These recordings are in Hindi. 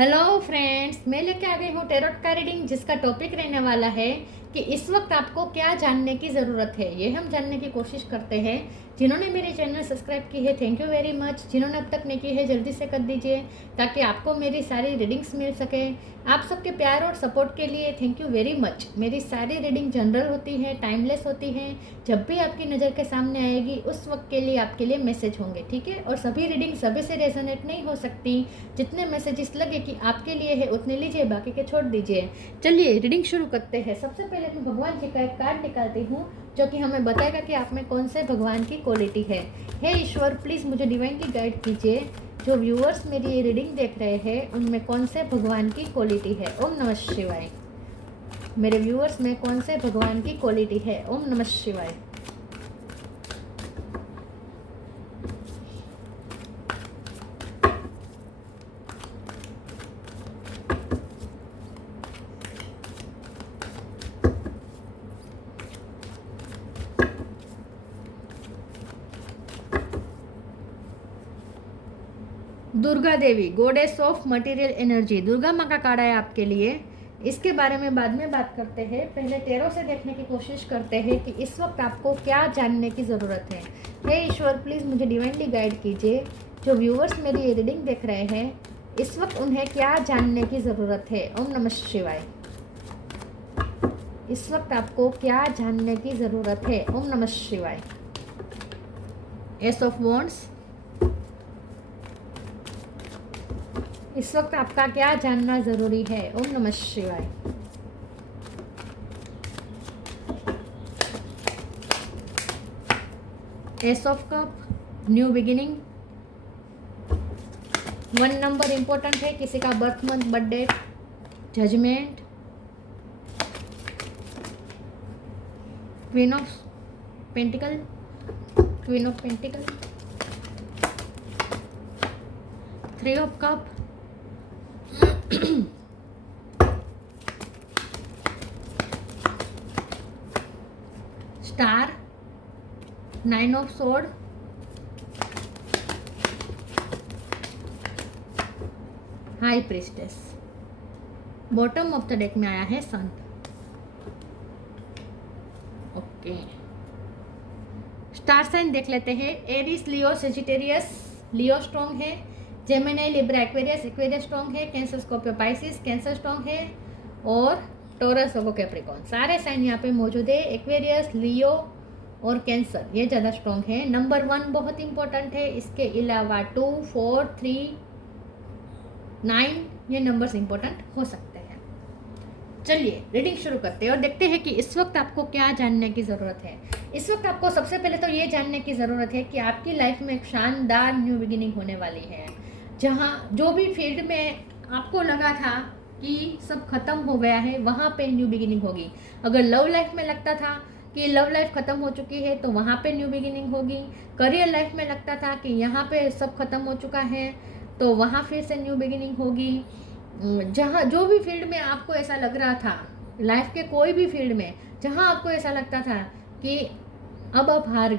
हेलो फ्रेंड्स, मैं लेके आ गई हूँ टैरोट का रीडिंग, जिसका टॉपिक रहने वाला है कि इस वक्त आपको क्या जानने की ज़रूरत है। ये हम जानने की कोशिश करते हैं। जिन्होंने मेरे चैनल सब्सक्राइब की है, थैंक यू वेरी मच। जिन्होंने अब तक नहीं की है, जल्दी से कर दीजिए ताकि आपको मेरी सारी रीडिंग्स मिल सके। आप सबके प्यार और सपोर्ट के लिए थैंक यू वेरी मच। मेरी सारी रीडिंग जनरल होती है, टाइमलेस होती है। जब भी आपकी नज़र के सामने आएगी उस वक्त के लिए आपके लिए मैसेज होंगे, ठीक है। और सभी रीडिंग सभी से रेजोनेट नहीं हो सकती। जितने मैसेजेस लगे कि आपके लिए है उतने लीजिए, बाकी के छोड़ दीजिए। चलिए रीडिंग शुरू करते हैं। सबसे पहले मैं भगवान जी का एक कार्ड निकालती हूँ जो कि हमें बताएगा कि आप में कौन से भगवान की क्वालिटी है। हे ईश्वर, प्लीज़ मुझे डिवाइनली गाइड कीजिए। जो व्यूअर्स मेरी ये रीडिंग देख रहे हैं उनमें कौन से भगवान की क्वालिटी है। ओम नमः शिवाय। मेरे व्यूअर्स में कौन से भगवान की क्वालिटी है। ओम नमः शिवाय। Durga Devi, goddess of material energy, Durga माँ का कार्ड है आपके लिए। इसके बारे में बाद में बात करते हैं। पहले टैरो से देखने की कोशिश करते हैं कि इस वक्त आपको क्या जानने की ज़रूरत है। हे ईश्वर, प्लीज़ मुझे डिवाइनली गाइड कीजिए। जो व्यूअर्स मेरी ये रीडिंग देख रहे हैं इस वक्त उन्हें क्या जानने की ज़रूरत है। ओम नमः शिवाय। इस वक्त आपको क्या जानने की ज़रूरत है। ओम नमः शिवाय। एस ऑफ वॉन्ड्स, इस वक्त आपका क्या जानना ज़रूरी है। ओम नमः शिवाय। Ace of cup, new beginning. 1 number important है, किसी का birth month, birthday, judgment. Queen of pentacle, queen of pentacle, 3 of cup, star, 9 of sword, high priestess. Bottom of the deck में आया है सन। ओके, स्टार साइन देख लेते हैं। Aries, Leo, Sagittarius. Leo strong है। Gemini, Libra, Aquarius, Aquarius strong है। Cancer, Scorpio, Pisces, Cancer strong है। और टॉरस, वर्गो, कैप्रिकॉर्न, सारे साइन यहाँ पे मौजूद है। एक्वेरियस, लियो और कैंसर ये ज़्यादा स्ट्रॉन्ग है। नंबर 1 बहुत इंपॉर्टेंट है। इसके अलावा 2, 4, 3, 9 ये नंबर्स इंपॉर्टेंट हो सकते हैं। चलिए रीडिंग शुरू करते हैं और देखते हैं कि इस वक्त आपको क्या जानने की ज़रूरत है। इस वक्त आपको सबसे पहले तो ये जानने की ज़रूरत है कि आपकी लाइफ में एक शानदार न्यू बिगिनिंग होने वाली है। जहाँ जो भी फील्ड में आपको लगा था कि सब खत्म हो गया है, वहाँ पे न्यू बिगिनिंग होगी। अगर लव लाइफ में लगता था कि लव लाइफ ख़त्म हो चुकी है तो वहाँ पे न्यू बिगिनिंग होगी। करियर लाइफ में लगता था कि यहाँ पे सब खत्म हो चुका है तो वहाँ फिर से न्यू बिगिनिंग होगी। जहाँ जो भी फील्ड में आपको ऐसा लग रहा था, लाइफ के कोई भी फील्ड में जहाँ आपको ऐसा लगता था कि अब आप हार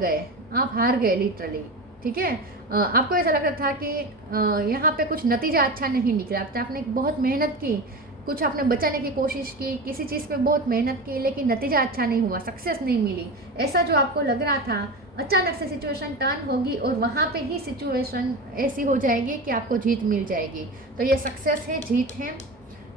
गए लिटरली, ठीक है। आपको ऐसा लग रहा था कि यहाँ पे कुछ नतीजा अच्छा नहीं निकला। आपने बहुत मेहनत की, कुछ आपने बचाने की कोशिश की, किसी चीज़ पे बहुत मेहनत की लेकिन नतीजा अच्छा नहीं हुआ, सक्सेस नहीं मिली। ऐसा जो आपको लग रहा था, अचानक से सिचुएशन टर्न होगी और वहाँ पे ही सिचुएशन ऐसी हो जाएगी कि आपको जीत मिल जाएगी। तो ये सक्सेस है, जीत है।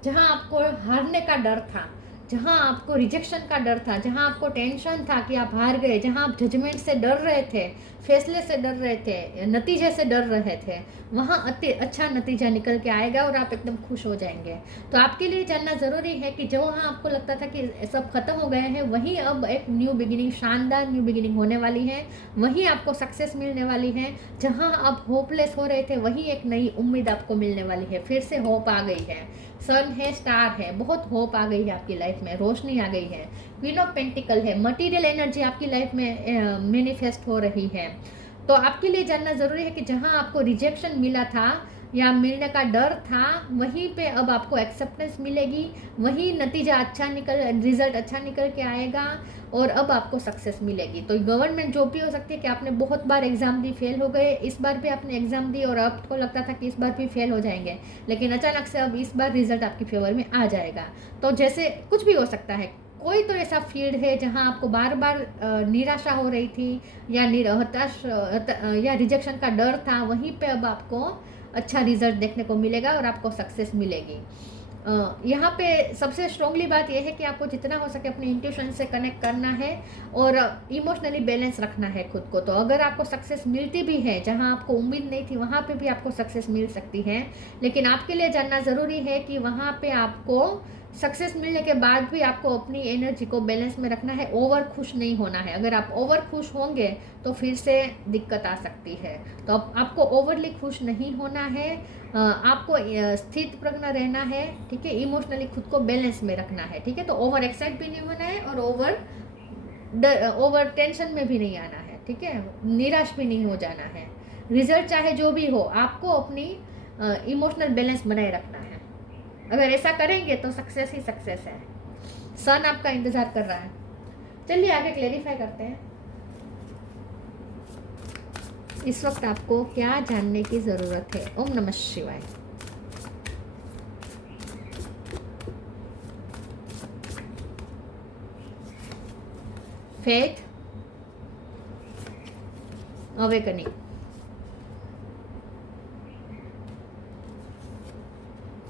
जहाँ आपको हारने का डर था, जहाँ आपको रिजेक्शन का डर था, जहाँ आपको टेंशन था कि आप हार गए, जहाँ आप जजमेंट से डर रहे थे, फैसले से डर रहे थे, नतीजे से डर रहे थे, वहाँ अति अच्छा नतीजा निकल के आएगा और आप एकदम खुश हो जाएंगे। तो आपके लिए जानना ज़रूरी है कि जहाँ आपको लगता था कि सब खत्म हो गए हैं, वहीं अब एक न्यू बिगिनिंग, शानदार न्यू बिगिनिंग होने वाली है। वहीं आपको सक्सेस मिलने वाली है। जहाँ आप होपलेस हो रहे थे वहीं एक नई उम्मीद आपको मिलने वाली है। फिर से होप आ गई है। सन है, स्टार है, बहुत होप आ गई है आपकी लाइफ में, रोशनी आ गई है। क्वीन ऑफ पेंटिकल है, मटेरियल एनर्जी आपकी लाइफ में मैनिफेस्ट हो रही है। तो आपके लिए जानना ज़रूरी है कि जहां आपको रिजेक्शन मिला था, या मिलने का डर था, वहीं पे अब आपको एक्सेप्टेंस मिलेगी, वही नतीजा अच्छा रिजल्ट अच्छा निकल के आएगा और अब आपको सक्सेस मिलेगी। तो गवर्नमेंट जॉब भी हो सकती है कि आपने बहुत बार एग्ज़ाम दी, फेल हो गए, इस बार भी आपने एग्ज़ाम दी और आपको लगता था कि इस बार भी फेल हो जाएंगे, लेकिन अचानक से अब इस बार रिजल्ट आपकी फेवर में आ जाएगा। तो जैसे कुछ भी हो सकता है, कोई तो ऐसा फील्ड है जहां आपको बार बार निराशा हो रही थी या या रिजेक्शन का डर था, वहीं पे अब आपको अच्छा रिजल्ट देखने को मिलेगा और आपको सक्सेस मिलेगी। यहाँ पे सबसे स्ट्रांगली बात यह है कि आपको जितना हो सके अपने इंट्यूशन से कनेक्ट करना है और इमोशनली बैलेंस रखना है खुद को। तो अगर आपको सक्सेस मिलती भी है, जहाँ आपको उम्मीद नहीं थी वहाँ पे भी आपको सक्सेस मिल सकती है, लेकिन आपके लिए जानना ज़रूरी है कि वहाँ पे आपको सक्सेस मिलने के बाद भी आपको अपनी एनर्जी को बैलेंस में रखना है, ओवर खुश नहीं होना है। अगर आप ओवर खुश होंगे तो फिर से दिक्कत आ सकती है। तो आपको ओवरली खुश नहीं होना है, आपको स्थित प्रज्ञ रहना है, ठीक है, इमोशनली खुद को बैलेंस में रखना है, ठीक है। तो ओवर एक्साइट भी नहीं होना है और ओवर टेंशन में भी नहीं आना है, ठीक है, निराश भी नहीं हो जाना है। रिजल्ट चाहे जो भी हो, आपको अपनी इमोशनल बैलेंस बनाए रखना है। अगर ऐसा करेंगे तो सक्सेस ही सक्सेस है। सन आपका इंतजार कर रहा है। चलिए आगे क्लेरिफाई करते हैं, इस वक्त आपको क्या जानने की जरूरत है। ओम नमः शिवाय। Faith, awakening,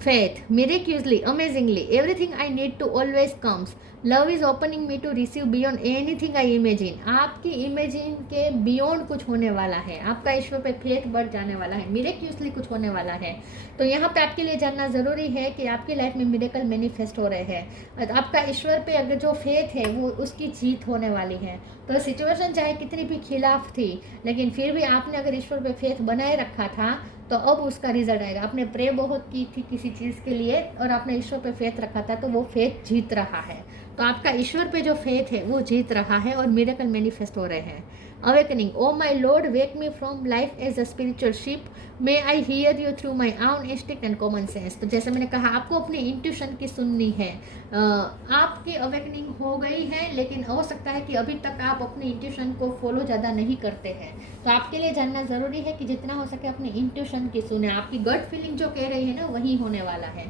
faith, miraculously, amazingly, everything I need to always comes. Love is opening me to receive beyond anything I imagine. आपकी इमेजिन के बियॉन्ड कुछ होने वाला है, आपका ईश्वर पे फेथ बढ़ जाने वाला है, मिरेक्यूसली कुछ होने वाला है। तो यहाँ पे आपके लिए जानना ज़रूरी है कि आपकी लाइफ में मिरेकल मैनिफेस्ट हो रहे हैं। आपका ईश्वर पे अगर जो फेथ है वो उसकी जीत होने वाली है। तो सिचुएशन चाहे कितनी भी खिलाफ थी, लेकिन फिर भी आपने अगर ईश्वर पे फेथ बनाए रखा था तो अब उसका रिजल्ट आएगा। आपने प्रे बहुत की थी किसी चीज़ के लिए और आपने ईश्वर पे फेथ रखा था, तो वो फेथ जीत रहा है। तो आपका ईश्वर पे जो फेथ है वो जीत रहा है और मिरेकल मैनिफेस्ट हो रहे हैं। Awakening, oh my lord wake me from life as a spiritual ship, may I hear you through my own instinct and common sense. तो जैसे मैंने कहा, आपको अपनी इंट्यूशन की सुननी है। आपकी अवेकनिंग हो गई है, लेकिन हो सकता है कि अभी तक आप अपनी इंट्यूशन को फॉलो ज़्यादा नहीं करते हैं। तो आपके लिए जानना ज़रूरी है कि जितना हो सके अपनी इंट्यूशन की सुने। आपकी गट फीलिंग जो कह रही है ना, वही होने वाला है।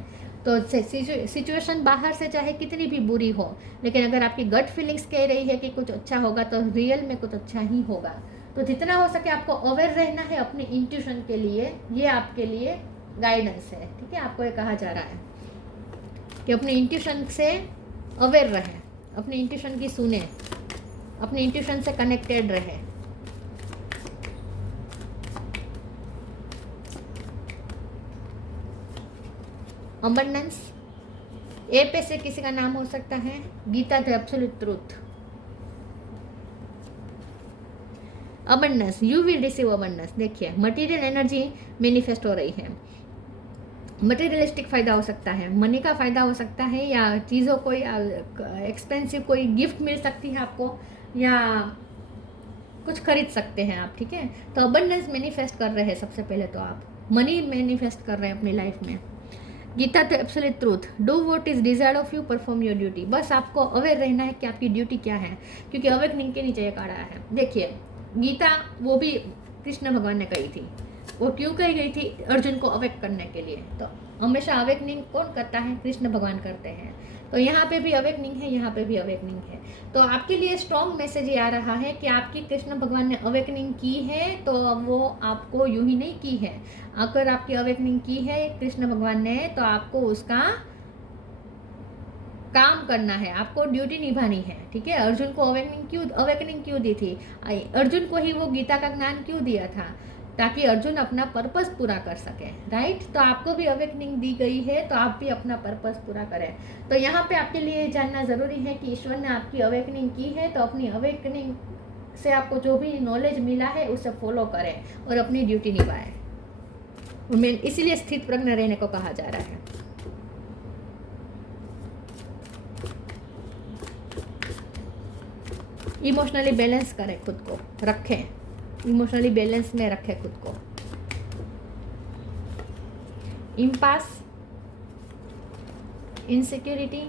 तो सिचुएशन बाहर से चाहे कितनी भी बुरी हो, लेकिन अगर आपकी गट फीलिंग्स कह रही है कि कुछ अच्छा होगा, तो रियल में कुछ अच्छा ही होगा। तो जितना हो सके आपको अवेयर रहना है अपनी इंट्यूशन के लिए। ये आपके लिए गाइडेंस है, ठीक है। आपको ये कहा जा रहा है कि अपनी इंट्यूशन से अवेयर रहे, अपनी इंट्यूशन की सुने, अपनी इंट्यूशन से कनेक्टेड रहे। अबंडेंस, ए पे से किसी का नाम हो सकता है। Gita the absolute truth. Abundance, you will receive abundance. देखिए, मटेरियल एनर्जी मैनिफेस्ट हो रही है। मटेरियलिस्टिक फ़ायदा हो सकता है, मनी का फ़ायदा हो सकता है, या चीज़ों को एक्सपेंसिव कोई गिफ्ट मिल सकती है आपको, या कुछ खरीद सकते हैं आप, ठीक है। तो अबंडेंस मैनिफेस्ट कर रहे हैं। सबसे पहले तो आप मनी मैनिफेस्ट कर रहे हैं अपनी लाइफ में। गीता तो absolute truth, do what is desired of you, perform your duty. बस आपको अवेयर रहना है कि आपकी ड्यूटी क्या है, क्योंकि अवेकनिंग के नीचे एक आ रहा है। देखिए, गीता वो भी कृष्ण भगवान ने कही थी। वो क्यों कही गई थी? अर्जुन को अवेक करने के लिए। तो हमेशा अवेकनिंग कौन करता है? कृष्ण भगवान करते हैं। तो यहाँ पे भी अवेकनिंग है, यहाँ पे भी अवेकनिंग है। तो आपके लिए स्ट्रॉन्ग मैसेज ये आ रहा है कि आपकी कृष्ण भगवान ने अवेकनिंग की है, तो वो आपको यूं ही नहीं की है। अगर आपकी अवेकनिंग की है कृष्ण भगवान ने, तो आपको उसका काम करना है, आपको ड्यूटी निभानी है, ठीक है। अर्जुन को अवेकनिंग क्यों दी थी? अर्जुन को ही वो गीता का ज्ञान क्यों दिया था? ताकि अर्जुन अपना पर्पस पूरा कर सके, राइट। तो आपको भी अवेकनिंग दी गई है, तो आप भी अपना पर्पस पूरा करें। तो यहाँ पे आपके लिए जानना ज़रूरी है कि ईश्वर ने आपकी अवेकनिंग की है, तो अपनी अवेकनिंग से आपको जो भी नॉलेज मिला है उसे फॉलो करें और अपनी ड्यूटी निभाएं। इसीलिए स्थित प्रज्ञ रहने को कहा जा रहा है। इमोशनली बैलेंस करें, खुद को रखें, इमोशनली बैलेंस में रखें खुद को। Impasse, insecurity,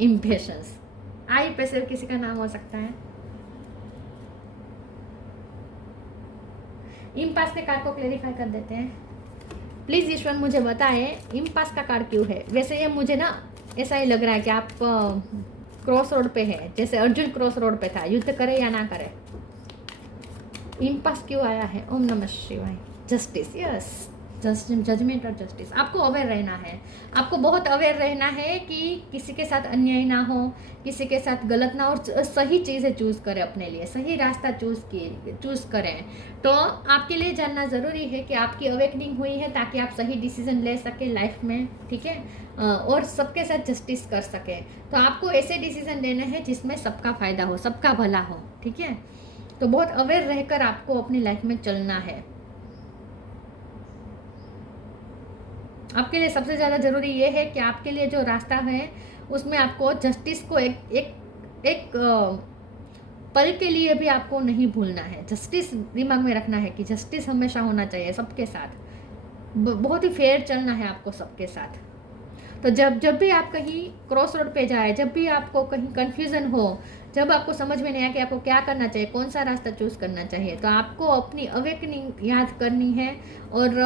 impatience. I passive किसी का नाम हो सकता है। इम्पास के कार्ड को क्लेरिफाई कर देते हैं। प्लीज़ ईश्वर मुझे बताएं इम्पास का कार्ड क्यों है। वैसे ये मुझे ना ऐसा ही लग रहा है कि आप क्रॉस रोड पे है, जैसे अर्जुन क्रॉस रोड पे था, युद्ध करे या ना करे। इम्पास क्यों आया है? ओम नमः शिवाय। जस्टिस, यस, जजमेंट और जस्टिस। आपको अवेयर रहना है, आपको बहुत अवेयर रहना है कि किसी के साथ अन्याय ना हो, किसी के साथ गलत ना हो, और सही चीज़ें चूज़ करें अपने लिए, सही रास्ता चूज़ करें। तो आपके लिए जानना ज़रूरी है कि आपकी अवेकनिंग हुई है ताकि आप सही डिसीजन ले सकें लाइफ में, ठीक है, और सबके साथ जस्टिस कर सकें। तो आपको ऐसे डिसीजन लेने हैं जिसमें सबका फ़ायदा हो, सबका भला हो, ठीक है। तो बहुत अवेयर रहकर आपको अपनी लाइफ में चलना है। आपके लिए सबसे ज़्यादा ज़रूरी ये है कि आपके लिए जो रास्ता है उसमें आपको जस्टिस को एक पल के लिए भी आपको नहीं भूलना है। जस्टिस दिमाग में रखना है कि जस्टिस हमेशा होना चाहिए सबके साथ, बहुत ही फेयर चलना है आपको सबके साथ। तो जब भी आप कहीं क्रॉस रोड पे जाए, जब भी आपको कहीं कन्फ्यूज़न हो, जब आपको समझ में नहीं आया कि आपको क्या करना चाहिए, कौन सा रास्ता चूज़ करना चाहिए, तो आपको अपनी अवेकनिंग याद करनी है और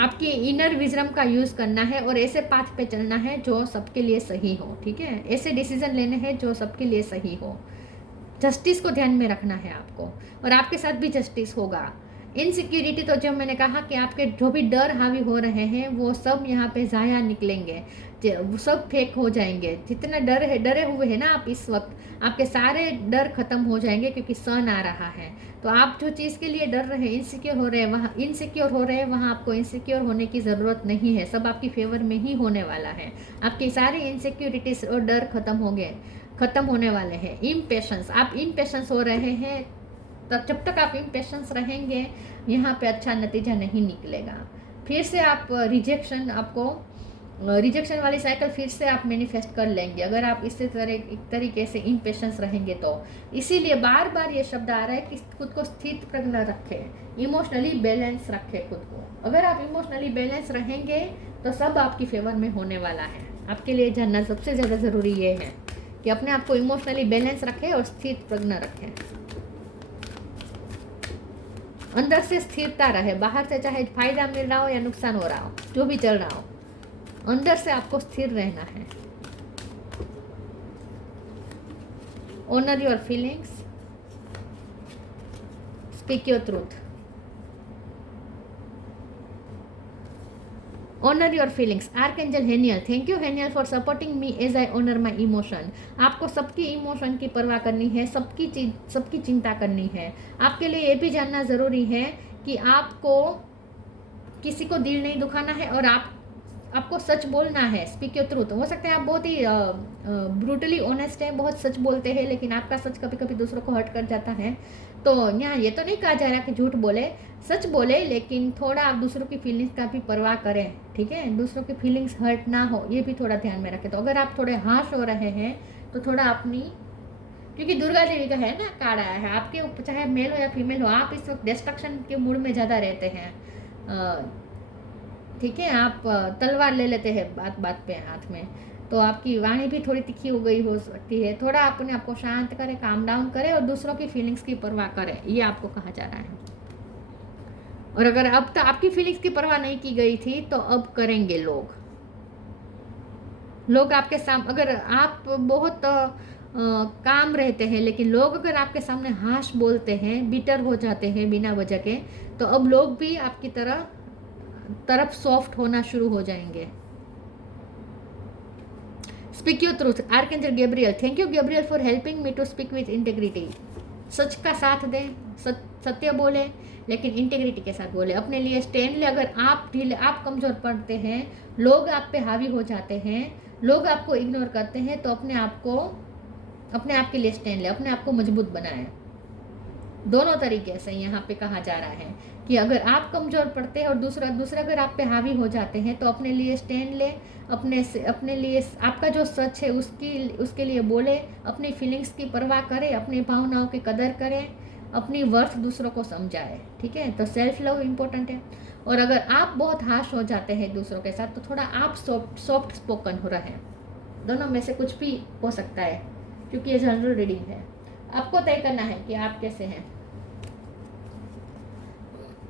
आपकी इनर विजडम का यूज़ करना है और ऐसे पाथ पे चलना है जो सबके लिए सही हो, ठीक है। ऐसे डिसीजन लेने हैं जो सबके लिए सही हो। जस्टिस को ध्यान में रखना है आपको, और आपके साथ भी जस्टिस होगा। इनसिक्योरिटी, तो जब मैंने कहा कि आपके जो भी डर हावी हो रहे हैं वो सब यहाँ पे ज़ाया निकलेंगे, वो सब फेक हो जाएंगे। जितना डरे हुए हैं ना आप इस वक्त, आपके सारे डर खत्म हो जाएंगे क्योंकि सन आ रहा है। तो आप जो चीज़ के लिए डर रहे हैं, इनसिक्योर हो रहे हैं, वहाँ आपको इनसिक्योर होने की ज़रूरत नहीं है। सब आपकी फेवर में ही होने वाला है। आपकी सारी इनसिक्योरिटीज और डर खत्म होने वाले हैं। इम्पेशंस, आप इम्पेशंस हो रहे हैं, तो जब तक आप इम्पेशंस रहेंगे यहाँ पे अच्छा नतीजा नहीं निकलेगा। फिर से आप रिजेक्शन वाली साइकिल फिर से आप मैनिफेस्ट कर लेंगे अगर आप इसी तरीके से इम्पेशंस रहेंगे। तो इसीलिए बार बार ये शब्द आ रहा है कि खुद को स्थित प्रज्ञ रखें, इमोशनली बैलेंस रखें खुद को। अगर आप इमोशनली बैलेंस रहेंगे तो सब आपकी फेवर में होने वाला है। आपके लिए जानना सबसे ज़्यादा ज़रूरी ये है कि अपने आप को इमोशनली बैलेंस रखें और स्थित प्रज्ञ रखें। अंदर से स्थिरता रहे, बाहर से चाहे फायदा मिल रहा हो या नुकसान हो रहा हो, जो भी चल रहा हो, अंदर से आपको स्थिर रहना है। Honour your feelings, speak your truth. Honour your feelings, archangel Haniel, thank you Haniel for supporting me as I honour my emotion. आपको सबकी इमोशन की परवाह करनी है, सबकी चिंता करनी है। आपके लिए ये भी जानना ज़रूरी है कि आपको किसी को दिल नहीं दुखाना है और आपको सच बोलना है। Speak your truth. हो सकता है आप बहुत ही ब्रूटली ऑनेस्ट हैं, बहुत सच बोलते हैं, लेकिन आपका सच कभी कभी दूसरों को हर्ट कर जाता है। तो यहाँ ये तो नहीं कहा जा रहा कि झूठ बोले, सच बोले, लेकिन थोड़ा आप दूसरों की फीलिंग्स का भी परवाह करें, ठीक है। दूसरों की फीलिंग्स हर्ट ना हो, ये भी थोड़ा ध्यान में रखें। तो अगर आप थोड़े हार्श हो रहे हैं तो थोड़ा अपनी, क्योंकि दुर्गा देवी का है ना कार्ड आया है आपके ऊपर, चाहे मेल हो या फीमेल हो, आप इस वक्त डिस्ट्रक्शन के मूड में ज़्यादा रहते हैं, ठीक है। आप तलवार ले लेते हैं बात बात पे हाथ में, तो आपकी वाणी भी थोड़ी तीखी हो गई हो सकती है। थोड़ा अपने आपको शांत करें, काम डाउन करें और दूसरों की फीलिंग्स की परवाह करें, ये आपको कहा जा रहा है। और अगर अब तक आपकी फीलिंग्स की परवाह नहीं की गई थी तो अब करेंगे लोग आपके सामने। अगर आप बहुत काम रहते हैं लेकिन लोग अगर आपके सामने हाश बोलते हैं, बिटर हो जाते हैं बिना वजह के, तो अब लोग भी आपकी तरफ सॉफ्ट होना शुरू हो जाएंगे। Speak your truth, archangel Gabriel, thank you Gabriel for helping me to speak with integrity. सच का साथ दें, सत्य बोले, लेकिन इंटेग्रिटी के साथ बोले, अपने लिए स्टैंड ले। अगर आप कमज़ोर पड़ते हैं, लोग आप पे हावी हो जाते हैं, लोग आपको इग्नोर करते हैं, तो अपने आप के लिए स्टैंड ले, अपने आप को मजबूत बनाएं। दोनों तरीके से यहाँ पे कहा जा रहा है कि अगर आप कमज़ोर पड़ते हैं और दूसरा अगर आप पे हावी हो जाते हैं, तो अपने लिए स्टैंड ले, अपने लिए आपका जो सच है उसके लिए बोले, अपनी फीलिंग्स की परवाह करें, अपनी भावनाओं की कदर करें अपनी वर्थ दूसरों को समझाए, ठीक है। तो सेल्फ लव इम्पोर्टेंट है। और अगर आप बहुत हार्श हो जाते हैं दूसरों के साथ, तो थोड़ा आप सॉफ्ट स्पोकन हो रहा है। दोनों में से कुछ भी हो सकता है, क्योंकि ये जनरल रीडिंग है। आपको तय करना है कि आप कैसे हैं।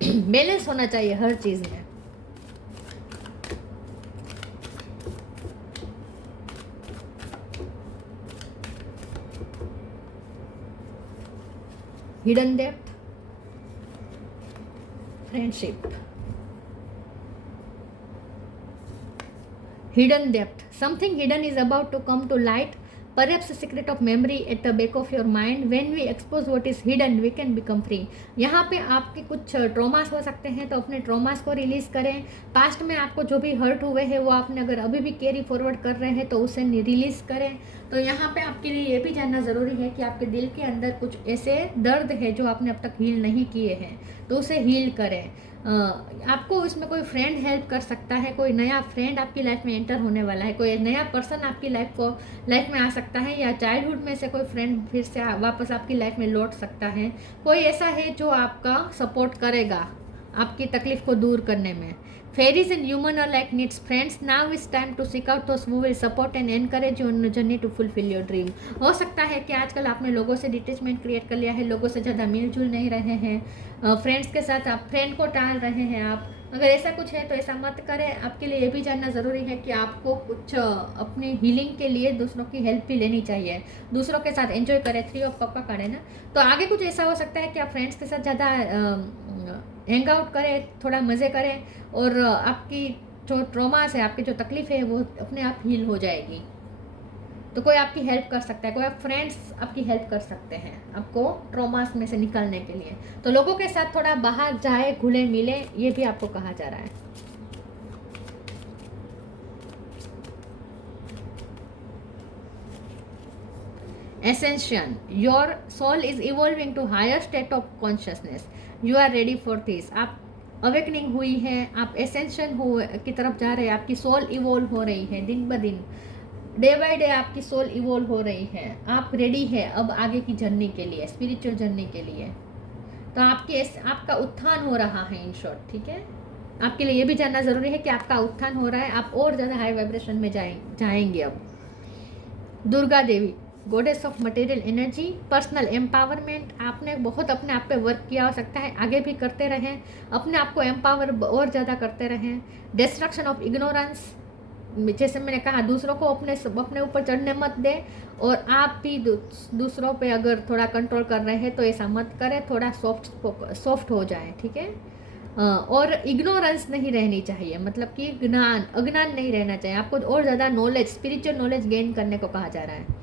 बैलेंस होना चाहिए हर चीज़ में। Hidden depth, friendship, hidden depth, something hidden is about to come to light, perhaps a secret of memory at the back of your mind. When we expose what is hidden, we can become free. यहाँ पे आपके कुछ ट्रॉमास हो सकते हैं, तो अपने ट्रॉमास को रिलीज़ करें। पास्ट में आपको जो भी हर्ट हुए हैं, वो आपने अगर अभी भी कैरी फॉरवर्ड कर रहे हैं, तो उसे रिलीज़ करें। तो यहाँ पे आपके लिए ये भी जानना ज़रूरी है कि आपके दिल के अंदर कुछ ऐसे दर्द है जो आपने अब तक हील नहीं किए हैं, तो उसे हील करें। आपको इसमें कोई फ्रेंड हेल्प कर सकता है, कोई नया फ्रेंड आपकी लाइफ में एंटर होने वाला है, कोई नया पर्सन आपकी लाइफ में आ सकता है, या चाइल्डहुड में से कोई फ्रेंड फिर से वापस आपकी लाइफ में लौट सकता है। कोई ऐसा है जो आपका सपोर्ट करेगा आपकी तकलीफ को दूर करने में। Fairies and human alike needs friends. Now is time to seek out those who will support and encourage you on your journey to fulfill your dream. हो सकता है कि आजकल आपने लोगों से डिटेचमेंट क्रिएट कर लिया है, लोगों से ज़्यादा मिलजुल नहीं रहे हैं, फ्रेंड्स के साथ आप फ्रेंड को टाल रहे हैं। आप अगर ऐसा कुछ है तो ऐसा मत करें। आपके लिए ये भी जानना ज़रूरी है कि आपको कुछ अपनी हीलिंग के लिए दूसरों की हेल्प भी लेनी चाहिए, दूसरों के साथ एंजॉय करें। 3 ऑफ कप का कार्ड है ना, तो आगे कुछ ऐसा हो सकता है कि आप फ्रेंड्स के साथ ज़्यादा हैंग आउट करें, थोड़ा मज़े करें, और आपकी जो ट्रॉमास है, आपकी जो तकलीफ है, वो अपने आप हील हो जाएगी। तो कोई आपकी हेल्प कर सकता है, कोई आप फ्रेंड्स आपकी हेल्प कर सकते हैं आपको ट्रॉमास में से निकलने के लिए। तो लोगों के साथ थोड़ा बाहर जाए, घुले मिले, ये भी आपको कहा जा रहा है। Ascension, your soul is evolving to higher state of consciousness. You are ready for this. आप अवेकनिंग हुई है, आप एसेंशन की तरफ जा रहे हैं, आपकी सोल इवोल्व हो रही है दिन ब दिन, डे बाय डे आपकी सोल इवोल्व हो रही है। आप रेडी है अब आगे की जर्नी के लिए, स्पिरिचुअल जर्नी के लिए। तो आपका उत्थान हो रहा है इन शॉर्ट, ठीक है। आपके लिए ये भी जानना ज़रूरी है कि आपका उत्थान हो रहा है, आप और ज़्यादा हाई वाइब्रेशन में जाएंगे अब। Durga Devi, goddess of material energy, personal empowerment. आपने बहुत अपने आप पे वर्क किया हो सकता है, आगे भी करते रहें, अपने आप को एम्पावर और ज़्यादा करते रहें। डिस्ट्रक्शन ऑफ इग्नोरेंस, जैसे मैंने कहा, दूसरों को अपने ऊपर चढ़ने मत दें, और आप भी दूसरों पे अगर थोड़ा कंट्रोल कर रहे हैं तो ऐसा मत करें, थोड़ा सॉफ्ट हो जाए, ठीक है। और इग्नोरेंस नहीं रहनी चाहिए, मतलब कि अज्ञान नहीं रहना चाहिए। आपको और ज़्यादा नॉलेज, स्पिरिचुअल नॉलेज गेन करने को कहा जा रहा है,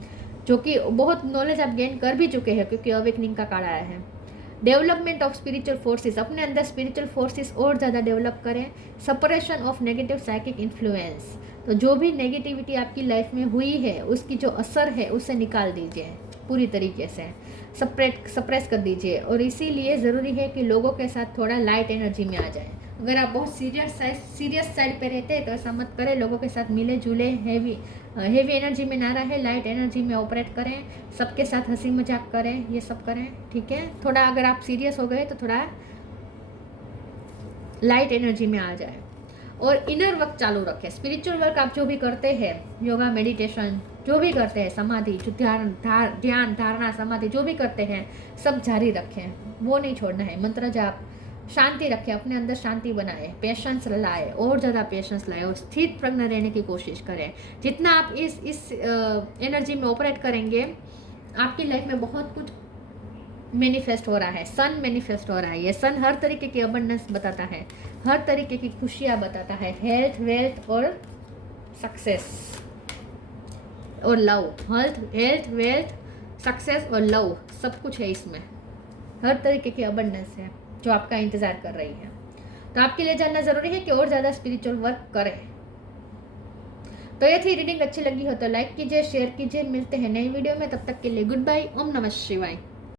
जो कि बहुत नॉलेज आप गेन कर भी चुके हैं, क्योंकि अवेकनिंग का कार्ड आया है। डेवलपमेंट ऑफ स्पिरिचुअल फोर्सेस, अपने अंदर स्पिरिचुअल फोर्सेस और ज़्यादा डेवलप करें। Separation of negative psychic influence, तो जो भी नेगेटिविटी आपकी लाइफ में हुई है, उसकी जो असर है उसे निकाल दीजिए पूरी तरीके से, सप्रेस कर दीजिए। और इसीलिए ज़रूरी है कि लोगों के साथ थोड़ा लाइट एनर्जी में आ जाए। अगर आप बहुत सीरियस साइड पे रहते हैं तो ऐसा मत करें, लोगों के साथ मिले जुले, हेवी एनर्जी में ना रहे, लाइट एनर्जी में ऑपरेट करें, सबके साथ हंसी मजाक करें, ये सब करें, ठीक है। थोड़ा अगर आप सीरियस हो गए तो थोड़ा लाइट एनर्जी में आ जाए, और इनर वर्क चालू रखें। स्पिरिचुअल वर्क आप जो भी करते हैं, योगा, मेडिटेशन, जो भी करते हैं, समाधि, जो ध्यान धारणा समाधि जो भी करते हैं, सब जारी रखें, वो नहीं छोड़ना है। मंत्र जाप, शांति रखें, अपने अंदर शांति बनाए, पेशेंस लाए, और ज़्यादा पेशेंस लाए, और स्थिर प्रज्ञ रहने की कोशिश करें। जितना आप इस एनर्जी में ऑपरेट करेंगे, आपकी लाइफ में बहुत कुछ मैनिफेस्ट हो रहा है। सन मैनिफेस्ट हो रहा है। ये सन हर तरीके की अबंडेंस बताता है, हर तरीके की खुशियाँ बताता है, हेल्थ, वेल्थ और सक्सेस और लव। हेल्थ, वेल्थ, सक्सेस और लव, सब कुछ है इसमें, हर तरीके की अबंडेंस है जो आपका इंतज़ार कर रही है। तो आपके लिए जानना ज़रूरी है कि और ज़्यादा स्पिरिचुअल वर्क करें। तो ये थी रीडिंग, अच्छी लगी हो तो लाइक कीजिए, शेयर कीजिए। मिलते हैं नई वीडियो में, तब तक के लिए गुड बाय। ओम नमः शिवाय।